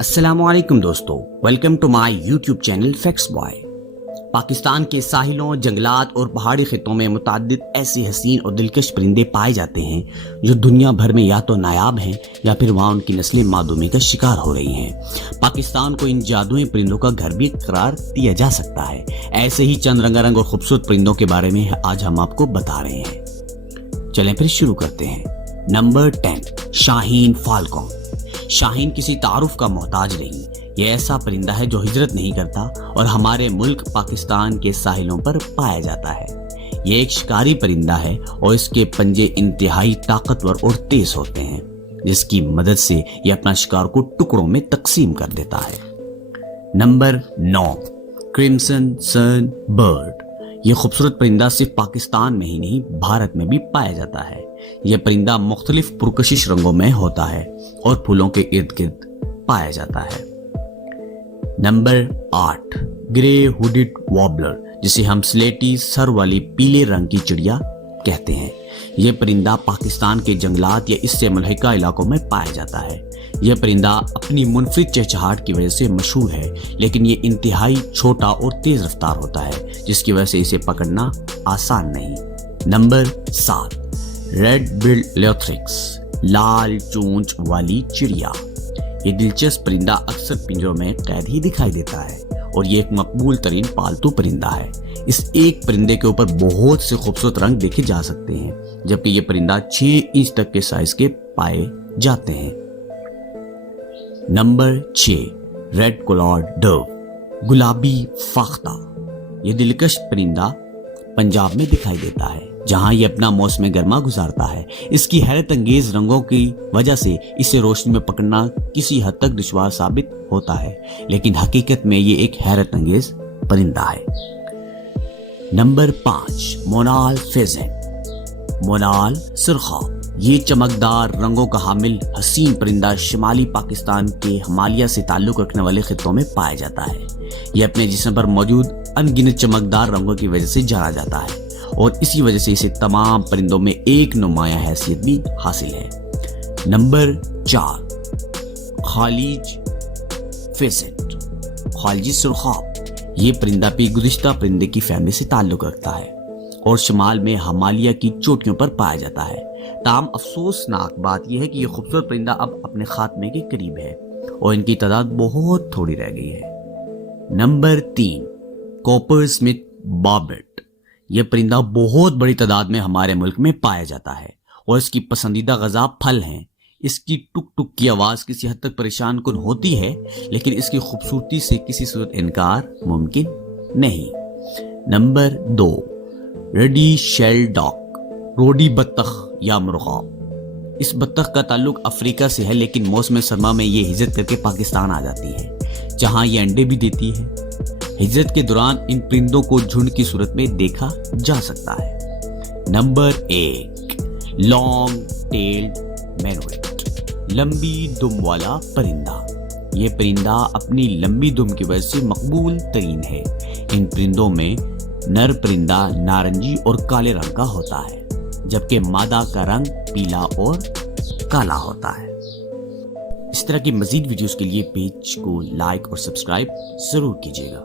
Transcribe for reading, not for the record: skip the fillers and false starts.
السلام علیکم دوستو، welcome to my YouTube channel Facts Boy. Pakistan کے ساحلوں، جنگلات اور پہاڑی خطوں میں متعدد ایسے حسین اور دلکش پرندے پائے جاتے ہیں جو دنیا بھر میں یا تو نایاب ہیں یا پھر وہاں ان کی نسلیں معدومی کا شکار ہو رہی ہیں۔ پاکستان کو ان جادوئی پرندوں کا گھر بھی قرار دیا جا سکتا ہے۔ ایسے ہی چند رنگا رنگ اور خوبصورت پرندوں کے بارے میں آج ہم آپ کو بتا رہے ہیں۔ چلیں پھر شروع کرتے ہیں۔ نمبر 10، شاہین فالکون۔ شاہین کسی تعارف کا محتاج نہیں، یہ ایسا پرندہ ہے جو ہجرت نہیں کرتا اور ہمارے ملک پاکستان کے ساحلوں پر پایا جاتا ہے۔ یہ ایک شکاری پرندہ ہے اور اس کے پنجے انتہائی طاقتور اور تیز ہوتے ہیں، جس کی مدد سے یہ اپنا شکار کو ٹکڑوں میں تقسیم کر دیتا ہے۔ نمبر 9، کرمسن سن برڈ۔ یہ خوبصورت پرندہ صرف پاکستان میں ہی نہیں، بھارت میں بھی پایا جاتا ہے۔ یہ پرندہ مختلف پرکشش رنگوں میں ہوتا ہے اور پھولوں کے ارد گرد پایا جاتا ہے۔ نمبر 8، گرے ہوڈڈ وابلر، جسے ہم سلیٹی سر والی پیلے رنگ کی چڑیا کہتے ہیں۔ یہ پرندہ پاکستان کے جنگلات یا اس سے ملحقہ علاقوں میں پایا جاتا ہے۔ یہ پرندہ اپنی منفرد چہچہاٹ کی وجہ سے مشہور ہے، لیکن یہ انتہائی چھوٹا اور تیز رفتار ہوتا ہے، جس کی وجہ سے اسے پکڑنا آسان نہیں۔ نمبر 7، ریڈ بلڈ لیوتھرکس، لال چونچ والی چڑیا۔ یہ دلچسپ پرندہ اکثر پنجروں میں قید ہی دکھائی دیتا ہے اور یہ ایک مقبول ترین پالتو پرندہ ہے۔ اس ایک پرندے کے اوپر بہت سے خوبصورت رنگ دیکھے جا سکتے ہیں، جبکہ یہ پرندہ 6 انچ تک کے سائز کے پائے جاتے ہیں۔ نمبر 6، ریڈ کلاڈ ڈو، گلابی فاختہ۔ یہ دلکش پرندہ پنجاب میں دکھائی دیتا ہے، جہاں یہ اپنا موسم گرما گزارتا ہے۔ اس کی حیرت انگیز رنگوں کی وجہ سے اسے روشنی میں پکڑنا کسی حد تک دشوار ثابت ہوتا ہے، لیکن حقیقت میں یہ ایک حیرت انگیز پرندہ ہے۔ نمبر 5، مونال فیزنٹ، مونال سرخاب۔ یہ چمکدار رنگوں کا حامل حسین پرندہ شمالی پاکستان کے ہمالیہ سے تعلق رکھنے والے خطوں میں پایا جاتا ہے۔ یہ اپنے جسم پر موجود ان گنت چمکدار رنگوں کی وجہ سے جانا جاتا ہے اور اسی وجہ سے اسے تمام پرندوں میں ایک نمایاں حیثیت بھی حاصل ہے۔ نمبر 4، خالج فیزنٹ، خالجی سرخاب۔ یہ پرندہ بھی گزشتہ پرندے کی فیملی سے تعلق رکھتا ہے اور شمال میں ہمالیہ کی چوٹیوں پر پایا جاتا ہے۔ تاہم افسوسناک بات یہ ہے کہ یہ خوبصورت پرندہ اب اپنے خاتمے کے قریب ہے اور ان کی تعداد بہت تھوڑی رہ گئی ہے۔ Number 3، coppersmith barbet. یہ پرندہ بہت بڑی تعداد میں ہمارے ملک میں پایا جاتا ہے اور اس کی پسندیدہ غذا پھل ہیں۔ اس کی ٹک ٹک کی آواز کسی حد تک پریشان کن ہوتی ہے، لیکن اس کی خوبصورتی سے کسی صورت انکار ممکن نہیں۔ نمبر 2، ریڈی شیل ڈاک، روڈی بطخ یا مرغاب۔ اس بطخ کا تعلق افریقہ سے ہے، لیکن موسم سرما میں یہ ہجرت کر کے پاکستان آ جاتی ہے، جہاں یہ انڈے بھی دیتی ہے۔ ہجرت کے دوران ان پرندوں کو جھنڈ کی صورت میں دیکھا جا سکتا ہے۔ نمبر 1، لانگ ٹیلڈ مینوٹ، لمبی دم والا پرندہ۔ یہ پرندہ اپنی لمبی دم کی وجہ سے مقبول ترین ہے۔ ان پرندوں میں نر پرندہ نارنجی اور کالے رنگ کا ہوتا ہے، جبکہ مادہ کا رنگ پیلا اور کالا ہوتا ہے۔ اس طرح کی مزید ویڈیوز کے لیے پیج کو لائک اور سبسکرائب ضرور کیجیے گا۔